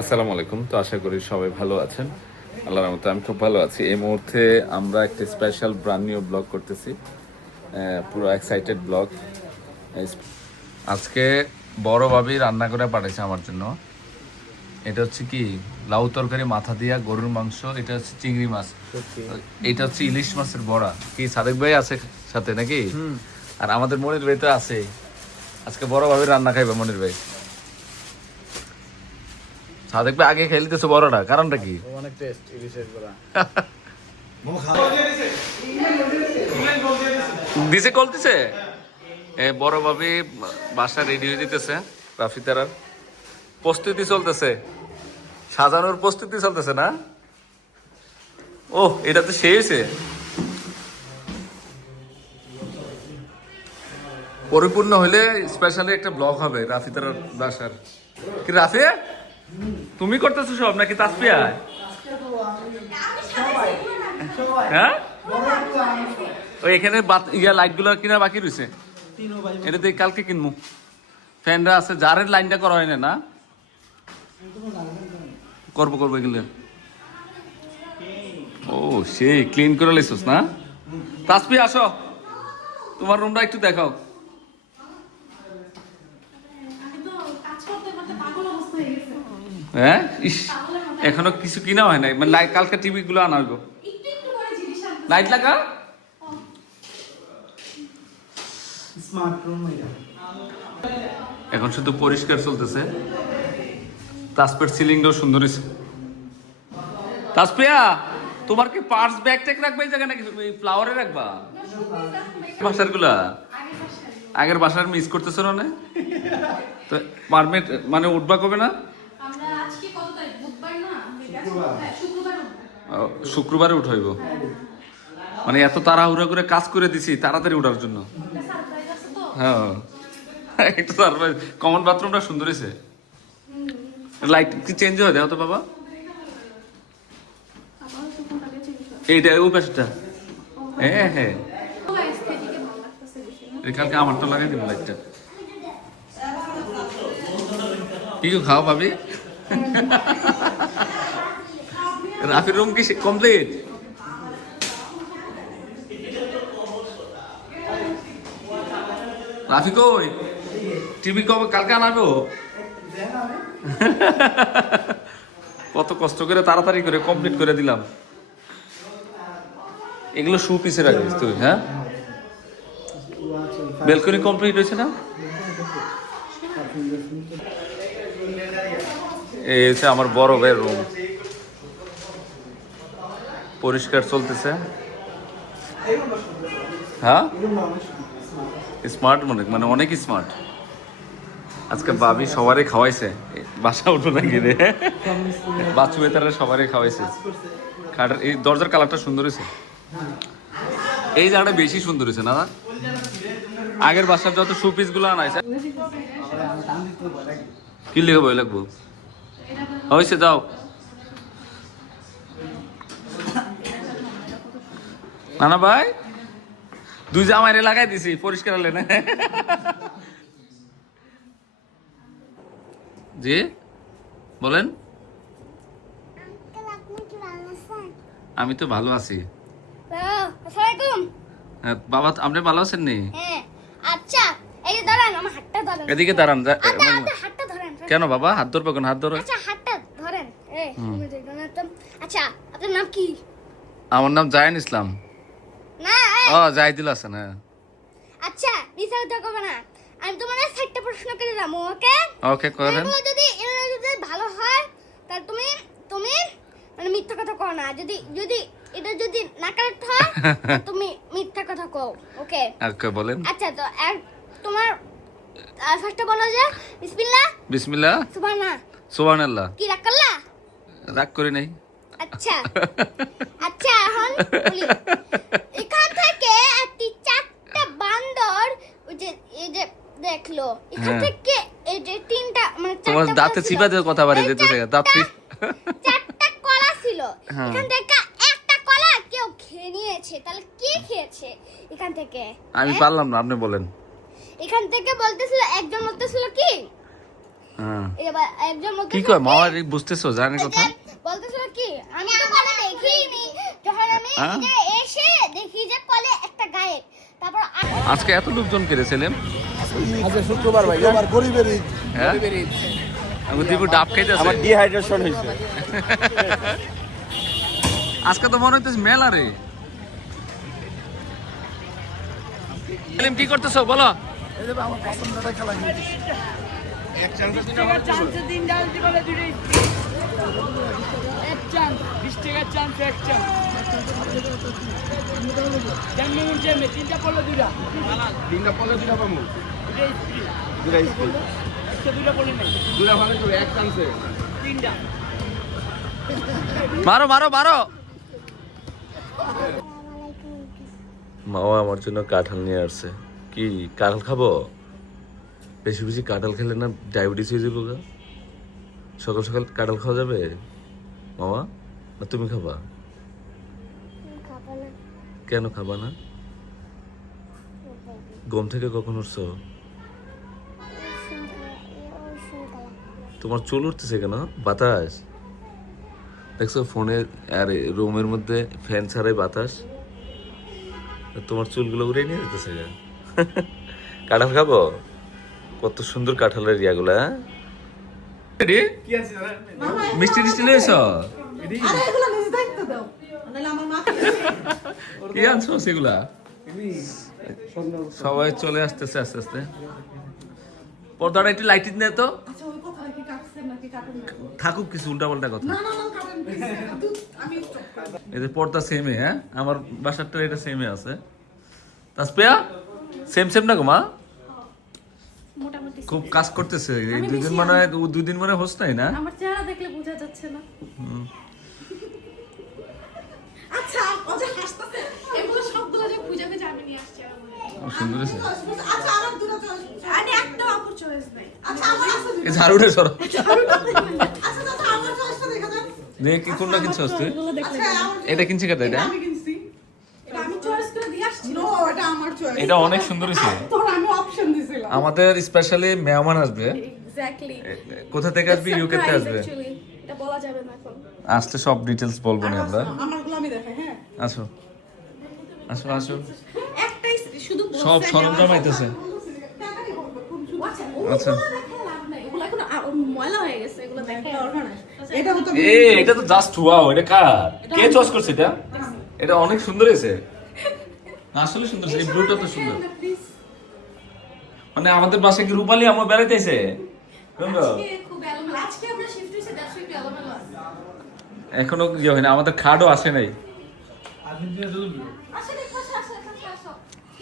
আসসালামু আলাইকুম। তো আশা করি সবাই ভালো আছেন। আল্লাহর রহমতে আমি খুব ভালো আছি। এই মুহূর্তে আমরা একটা স্পেশাল ব্র্যান্ড নিউ ব্লগ করতেছি, পুরো এক্সাইটেড ব্লগ। আজকে বড় ভাবি রান্না করে পাঠাইছে আমার জন্য। এটা হচ্ছে কি লাউ তরকারি, মাথা দিয়া গরুর মাংস, এটা হচ্ছে চিংড়ি মাছ, এটা হচ্ছে ইলিশ মাছের বড়া। কি সাদেক ভাই আছে সাথে নাকি? আর আমাদের মনির ভাই তো আছে। আজকে বড় ভাবির রান্না খাইবে মনির ভাই। সাদেক ভাই আগে খেলতেছে বড়টা, কারণটা কি? অনেক টেস্ট ইলিশের বড়া। দিছে কল দিছে। বড় ভাবি বাসা রেডি হয়ে দিতেছে, রাফি তারার প্রস্তুতি চলতেছে, সাজানোর প্রস্তুতি চলতেছে না? ও এটা তো সেই হয়েছে, পরিপূর্ণ হইলে স্পেশালি একটা ব্লগ হবে রাফি তারার বাসার। কি রাফি তুমি করতেছো সব নাকি তাসফিয়া? হ্যাঁ ওই এখানে লাইট গুলো কিনা বাকি রয়েছে, এটা দিয়ে কালকে কিনবো। ফ্যানরা আছে, জারের লাইনটা করা হয় না? করবো এগুলো। ও সেই ক্লিন করে লাইছিস না? তাসফিয়া আসো, তোমার রুমটা একটু দেখাও। হ্যাঁ ইস, এখনো কিছু কিনা হয় নাই, মানে কালকে টিভি গুলো আনা হইব। লাইট লাগা, এখন শুধু পরিষ্কার চলতেছে। তাসপিয়ার সিলিংটাও সুন্দর হয়েছে। তাসপিয়া তোমার কি পার্স ব্যাগ ট্যাগ রাখবে এই জায়গায় নাকি ফ্লাওয়ারে রাখবা? বাসার গুলা আগের বাসার মিস করতেছ না? তো পারমিট মানে উঠবা কবে না? শুক্রবারে উঠাইব, মানে এত তাড়াহুড়া করে কাজ করে দিছি তাড়াতাড়ি উঠার জন্য। হ্যাঁ একটু সারপ্রাইজ। কমন বাথরুমটা সুন্দর হয়েছে। লাইট কি চেঞ্জ হয় দেখো তো বাবা। এইটা ও পাশটা, হ্যাঁ হ্যাঁ কালকে আমার তো লাগাই দিব লাইটটা। কি খাও ভাবি? রাফির রুম কি কমপ্লিট? রাফি কই? টিভি কবে কালকে আনাবো? কত কষ্ট করে তাড়াতাড়ি করে কমপ্লিট করে দিলাম। এগুলো শু পিসে রাখিস তুই? হ্যাঁ বেলকনি কমপ্লিট হয়েছে না? এই হচ্ছে আমার বড় ভাইয়ের রুম, পরিষ্কার চলতেছে। হ্যাঁ স্মার্ট মানে অনেক স্মার্ট। আজকে ভাবি সবারই খাওয়াইছে, বাসা উঠো না গিয়ে বাচ্চু বেতারা সবারই খাওয়াইছে। খাটের এই দরজার কালারটা সুন্দর হয়েছে, এই জায়গাটা বেশি সুন্দর হয়েছে না? আগের বাসার যত শু পিস গুলো আনাইছে কি লিখে বই লাগবো হয়েছে। যাও নানা ভাই, দুই জামাইরে লাগাই দিছি পরিষ্কার হলে না। জি বলেন। আমি তো ভালো আছি। বাবা আপনি ভালো আছেন নি? আচ্ছা এই দাঁড়ান, আমার হাতটা ধরেন। এদিকে দাঁড়ান। হাতটা ধরেন। কেন বাবা হাত ধরবো কেন? হাত ধরো। আচ্ছা হাতটা ধরেন। আচ্ছা আপনার নাম কি? আমার নাম জায়ান ইসলাম। না ও জাহিদুল হাসান। হ্যাঁ আচ্ছা নিচে দেখো না, আমি তোমার সাইডটা প্রশ্ন করে দিলাম। ওকে ওকে করেন। এগুলো যদি ভালো হয় তাহলে তুমি তুমি মানে মিথ্যা কথা কও না। যদি এটা যদি না কারেক্ট হয় তুমি মিথ্যা কথা কও। ওকে ওকে বলেন। আচ্ছা তো তোমার ফার্স্টে বলো যে বিসমিল্লাহ। বিসমিল্লাহ সুবহানাল্লাহ। কি রাগ করলা? রাগ করি নাই। আচ্ছা আচ্ছা এখন বলি, এখান থেকে একটি চারটা বান্দর এই যে দেখলো, এখান থেকে এই যে তিনটা মানে তোমার দাঁতে চিবা দিয়ে কথা বাড়ি যেতেছে, দাঁত চারটা কলা ছিল। এখান থেকে একটা কলা কেউ খেয়ে নিয়েছে, তাহলে কে খেয়েছে এখান থেকে? আমি পারলাম না, আপনি বলেন। এখান থেকে বলতেছিল, একজন বলতেছিল কি হ্যাঁ এবার একজন কি কয় মামা বুঝতেছো জানে কথা বলতেছিল কি আমি তো কলে দেখিনি যখন আমি এই যে এসে দেখি যে কলে একটা গায়েব তারপর আজকে এত লোকজন কেড়েছিলেন আজকে শুক্রবার ভাই শুক্রবার গরিবের ঈদ হ্যাঁ আমি দিব ডাব খাইতেছে আমার ডিহাইড্রেশন হয়েছে আজকে তো মনে হইতেছে মেলা রে সেলিম কি করতেছো বলো এই যে আমার পছন্দের খেলা এক চান্স দিন ডাল দিবালে দুইটাই এক চান্স 20 টাকার চান্স এক চান্স জানবে মন জানবে তিনটা পড়লো দুইটা তিনটা পলে দুটা পাবো দুইটাই স্ত্রী দুটা স্কুল আজকে দুইটা পড়ে নাই দুটা ভালো তো এক চান্সে তিনটা মারো মারো মারো মাও আমার জন্য কাঁঠাল নিয়ে আসছে কি কাঁঠাল খাবো বেশি বেশি কাঁঠাল খেলে না ডায়াবেটিস হয়ে যাবো গা সকাল সকাল কাঁঠাল খাওয়া যাবে মামা না তুমি খাবা কেন খাবা না ঘুম থেকে কখন উঠছো তোমার চুল উঠতেছে কেন বাতাস দেখছো ফোনে আর রুমের মধ্যে ফ্যান ছাড়াই বাতাস তোমার চুলগুলো উড়ে নিয়ে যেতেছে গা কাঁঠাল খাবো কত সুন্দর কাঁঠালের ইয়াগুলা মিষ্টি টিষ্টি নিয়েছ কি আনছো সেগুলা সবাই চলে আসতেছে আস্তে আস্তে পর্দাটা একটু লাইটিং দে তো থাকুক কিছু উল্টা পাল্টা কথা এদের পর্দা সেমে হ্যাঁ আমার বাসারটা এটা সেমে আছে তাসপিয়া সেম সেম না গো মা খুব কাজ করতেছে এই দুই দিন মানে হোস নাই না আমার চেহারা দেখলে বোঝা যাচ্ছে না আচ্ছা ও যে হাসতেছে এগুলো সবগুলো যে পূজা করে আমি নিয়ে আসছি সুন্দর আছে আচ্ছা আমার দুটো চয়েস আমি একটা আপুর চয়েস নাই আচ্ছা আমার আছে এই ঝাড়ুটা সরো আচ্ছা দাদা আমার চয়েসটা দেখা যান দেখ কি কোনটা কিনছো তুই আচ্ছা এটা কিনছি কেটে এটা আমি কিনছি এটা আমি চয়েস করে দিয়ে আসছি নো এটা আমার চয়েস এটা অনেক সুন্দর হয়েছে তোর আমি অপশন দিছিলাম আমাদের স্পেশালি মেহমান আসবে এক্স্যাক্টলি কোথা থেকে আসবে ইউকে তে আসবে এটা বলা যাবে না এখন আসলে সব ডিটেইলস বলবো না আমরা আমারগুলো আমি দেখাই হ্যাঁ আসো আসো আসো একটাই শুধু সব সরঞ্জাম আইতেছে আচ্ছা এগুলো এখন ময়লা হয়ে গেছে এগুলো দেখাই অর্গানাইজ এটা হতো এটা তো জাস্ট ওয়াও এটা কার কে চয়েস করছে এটা এটা অনেক সুন্দর হয়েছে আসলে সুন্দর এই ব্লুটা তো সুন্দর মানে আমাদের বাসায় কি রূপালী আমার বেড়াইতেছে খুব এলোমেলো আজকে আমরা শিফট হইছে দ্যাটস একটু এলোমেলো আছে এখনো ইয়ে হয় না আমাদের খাটও আসে নাই আসলে আসো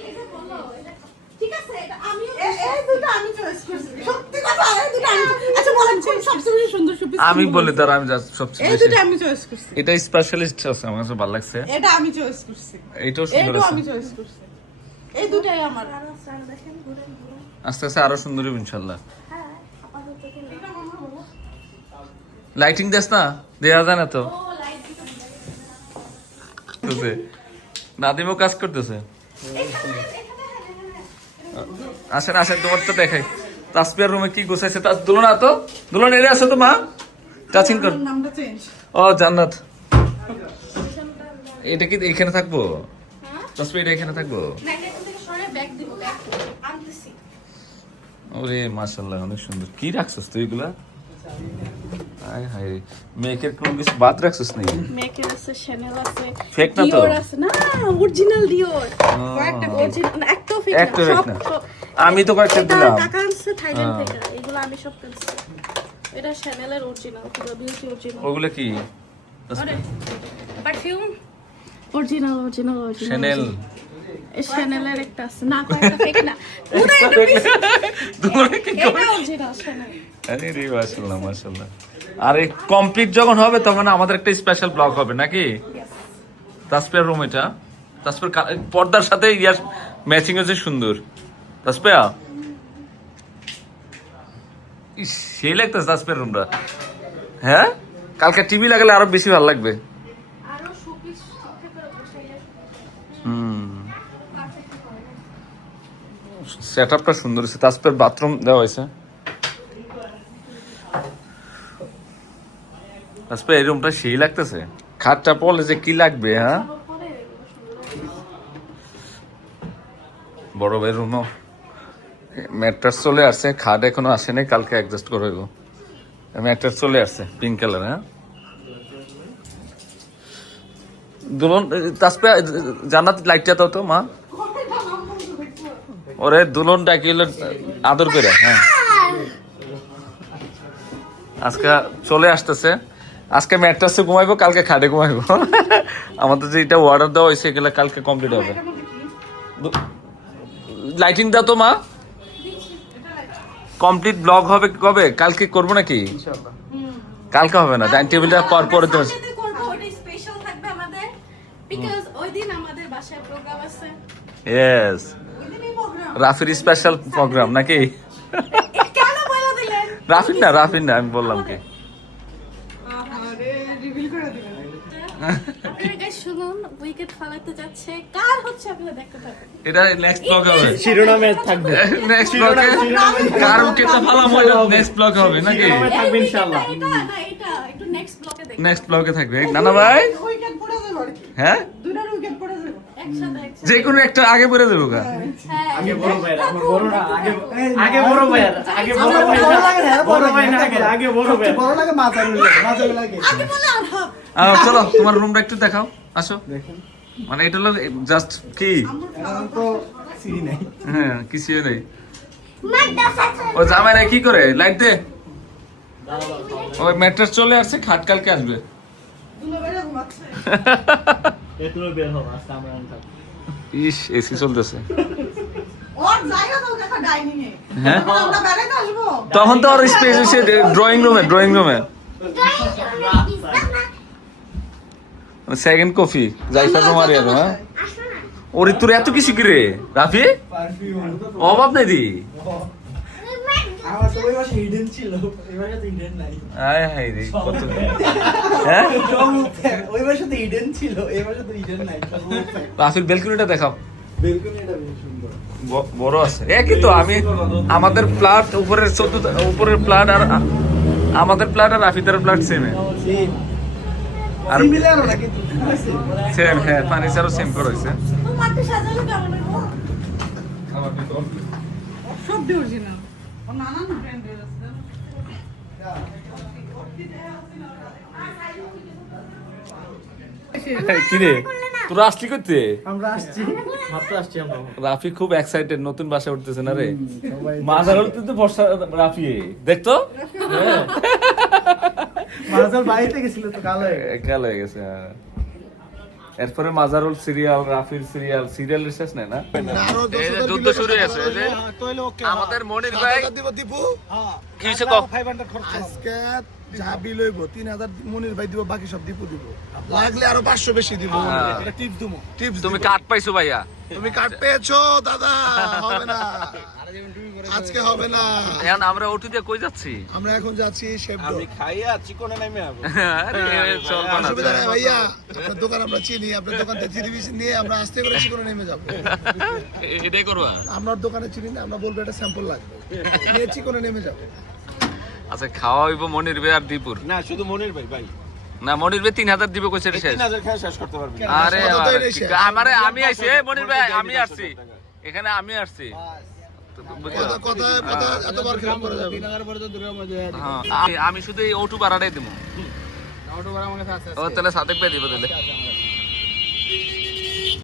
এটা বলো এটা ঠিক আছে এটা আমি এই দুটো আমি চয়েস করছি সত্যি কথা এই দুটো আমি আচ্ছা বলেন কোন সবচেয়ে সুন্দর শোপিস আমি বলি তার আমি জাস্ট সবচেয়ে এই বেশি দুটো আমি চয়েস করছি এটা স্পেশালিস্ট আছে আমার কাছে ভালো লাগছে এটা আমি চয়েস করছি এইটাও সুন্দর এইটাও আছে আমি চয়েস করছি এই দুটাই আমার আস্তে আস্তে আরো সুন্দর হবে ইনশাআল্লাহ লাইটিং দেস না দেয়া যায় না তো নাদিমও কাজ করতেছে আসেন আসেন তোমার তো দেখাই তাসপিয়ার রুমে কি গোছাইছে তা দুলনা তো দুলনা এরে আসো তো মা টাচিং কর নামটা চেঞ্জ ও জান্নাত এটা কি এখানে থাকবো তাসপিয়া এটা এখানে থাকবো না এটা এখান থেকে সরে ব্যাগ দিব ব্যাগ আনতেছি ওরে মাশাআল্লাহ অনেক সুন্দর কি রাখছস তুই এগুলা আয় হায় রে মেকের কোন কিছু বাদ রাখছস নাকি মেকের আছে শ্যানেল আছে ফেক না তো ডিওর আছে না অরিজিনাল ডিওর কয়েকটা অরিজিনাল না একটাও ফেক একটা না fake সব না। আমি তো কয়েকটা এটা দিলাম টাকা আনছে থাইল্যান্ড থেকে এগুলো আমি সব কিনছি এটা শ্যানেলের অরিজিনাল পুরো বিউটি অরিজিনাল ওগুলো কি আরে perfume original original original channel এই শ্যানেলের একটা আছে না কয়েকটা ফেক না পুরো একটা পিস দুলনা কি এটা অরিজিনাল শ্যানেল আরে রে মাশাআল্লাহ মাশাআল্লাহ আরে কমপ্লিট যখন হবে তখন আমাদের একটা স্পেশাল ব্লগ হবে নাকি তাসপিয়ার রুম এটা তাসপিয়ার পর্দার সাথে ইয়ার ম্যাচিং হচ্ছে সুন্দর তাসপিয়া সেই লাগতেছে তাসপিয়ার রুমটা হ্যাঁ কালকে টিভি লাগালে আরো বেশি ভালো লাগবে আরো শোপিস ঠিকঠাক করে বসাইলে সেটআপটা সুন্দর হয়েছে তাসপিয়ার বাথরুম দেওয়া হয়েছে তাসপে এই রুমটা সেই লাগতেছে, খাটটা পড়লে যে কি লাগবে। হ্যাঁ, বড় ভাই রুমও ম্যাট্রেস চলে আসছে, খাট এখনো আসেনি, কালকে অ্যাডজাস্ট করে দেবো। ম্যাট্রেস চলে আসছে পিঙ্ক কালার। হ্যাঁ, দুলন তাসপে জান্নাত লাইটটা দাও তো মা, ওরে দুলন ডাকিল আদর করে। হ্যাঁ, আজকে চলে আসতেছে, আজকে ম্যাট্রেসে ঘুমাইবো, কালকে খাটে ঘুমাইবো। আমাদের যে এটা অর্ডার দেওয়া হয়েছে এগুলো কালকে কমপ্লিট হবে। লাইটিং দাও তো মা, কমপ্লিট ব্লগ হবে কবে? কালকে করবো নাকি? কালকে হবে না, ডাইনিং টেবিলটা পরে তো। স্পেশাল থাকবে আমাদের, বিকজ ওই দিন আমাদের বাসায় প্রোগ্রাম আছে। ইয়েস, ওই দিনই প্রোগ্রাম। রাফির স্পেশাল প্রোগ্রাম নাকি? কেন বলে দিলেন? রাফির না আমি বললাম কি। আরে রিভিল করে দিলেন। আপনারা গাইস শুনুন, উইকেট ফালাতে যাচ্ছে, কার হচ্ছে আপনারা দেখতে থাকুন। এটা নেক্সট ব্লগ হবে, শিরোনামে থাকবে। নেক্সট ব্লগে কার উইকেটটা ফালাম ওইটা নেক্সট ব্লগ হবে নাকি? থাকবে ইনশাআল্লাহ। এটা না, এটা একটু নেক্সট ব্লকে দেখুন। নেক্সট ব্লগে থাকবে নানা ভাই। উইকেট পড়ে যাবে আর কি। হ্যাঁ, দুইটার উইকেট পড়ে যাবে একসাথে। যে কোনো একটা আগে পরে দেবো গা। হ্যাঁ, আগে বড় ভাই, আমার বড় না, আগে বড় ভাই, আগে বড় ভাই, বড় ভাই না, আগে বড় ভাই। বড় লাগে মাঝারি লাগে। আগে বলে আর হবে। চলো তোমার রুমটা একটু দেখাও, আসো। মানে এটা হলো জাস্ট কি, এখন তো সিঁড়ি নাই। হ্যাঁ কিছুই নেই। মাদ্রাসা ও জামাই না কি করে, লাইট দে। ওই ম্যাট্রেস চলে আসছে, খাট কালকে আসবে। দুলো বেড়ে ঘুমাচ্ছে। এতুলো বের হবে আজকে আমরা আনতাম। ইস, এসি চলতেছে। ওর জায়গা তো দেখা ডাইনিং এ। হ্যাঁ, আমরা বেড়াইতে আসবো। তখন তো আর স্পেস এসে ড্রয়িং রুমে সেকেন্ড কফি জাইফা তোমার আর। হ্যাঁ, ওরে তোর এত কিছু কি রে রাফি, পারফিউম অভাব নেই দি। আমার তো ওই মাসে হিডেন ছিল, এই মাসে তো হিডেন নাই। আয় হায় রে কত। হ্যাঁ, ওই মাসে তো হিডেন ছিল, এই মাসে তো হিডেন নাই। রাফির বেলকনিটা দেখাও, বেলকনি এটা বেশ সুন্দর। বড় আছে একই তো। আমি আমাদের প্লাট উপরের প্লাট আর আমাদের প্লাট আর রাফিদার প্লাট সেম আর সিমিলার না কিন্তু সেম। হ্যাঁ, ফার্নিচারও সেম করা হয়েছে। তো মাটি সাজালো কেমন হলো? সব অরিজিনাল। ও নানান ব্র্যান্ডের আছে। কি রে তোরা আসলি করতে? আমরা আসছি। মাত্র আসছি আমরা। রাফি খুব এক্সাইটেড, নতুন বাসায় উঠতেছে না রে। সবাই মাজার তো বর্ষা রাফি দেখতো মাজার বাড়িতে গেছিল তো কালো হয়ে গেছে। খেয়াল হয়ে গেছে। হ্যাঁ। এরপরে মাজারুল সিরিয়াল, রাফির সিরিয়ালের শেষ নেই না? এই যে যুদ্ধ শুরু হয়েছে, এই যে আমাদের মনির ভাই কি হয়েছে কক? আজকে যা বিল হইব 3000 মনির ভাই দিব, বাকি সব দীপু দিব। লাগলে আরো 500 বেশি দিব। এটা টিপস দিমু। টিপস তুমি কাট পাইছো ভাইয়া? তুমি কাট পেয়েছো দাদা, হবে না আজকে, হবে না। এখন আমরা ওটু দিয়ে কই যাচ্ছি? আমরা এখন যাচ্ছি শেফডো। আরে চল বানা। অসুবিধা নাই ভাইয়া, আপনার দোকান আমরা চিনি, আপনার দোকান থেকে জিডিপি নিয়ে আমরা আস্তে করে চিকনে নেমে যাবো। এটাই করবা? আপনার দোকানে চিনি না, আমরা বলবো এটা স্যাম্পল লাগবে, নিয়ে চিকনে নেমে যাবো। আচ্ছা, খাওয়া হইব মনির ভাই আর দীপুর না শুধু মনির ভাই ভাই না? মনির ভাই 3000 দিবে কইছে শেষ। 3000 খেয়ে শেষ করতে পারবি না। আরে কত তো আরে, এটাই শেষ। আমারে আমি আইছি, মনির ভাই আমি আসছি এখানে, আমি আসছি। বুঝছো? কথা এতবার খেলা করা যাবে। হ্যাঁ, আমি শুধু এই ওটু ভাড়াটাই দিব। ও তাহলে সাথে পেয়ে দিব তাহলে।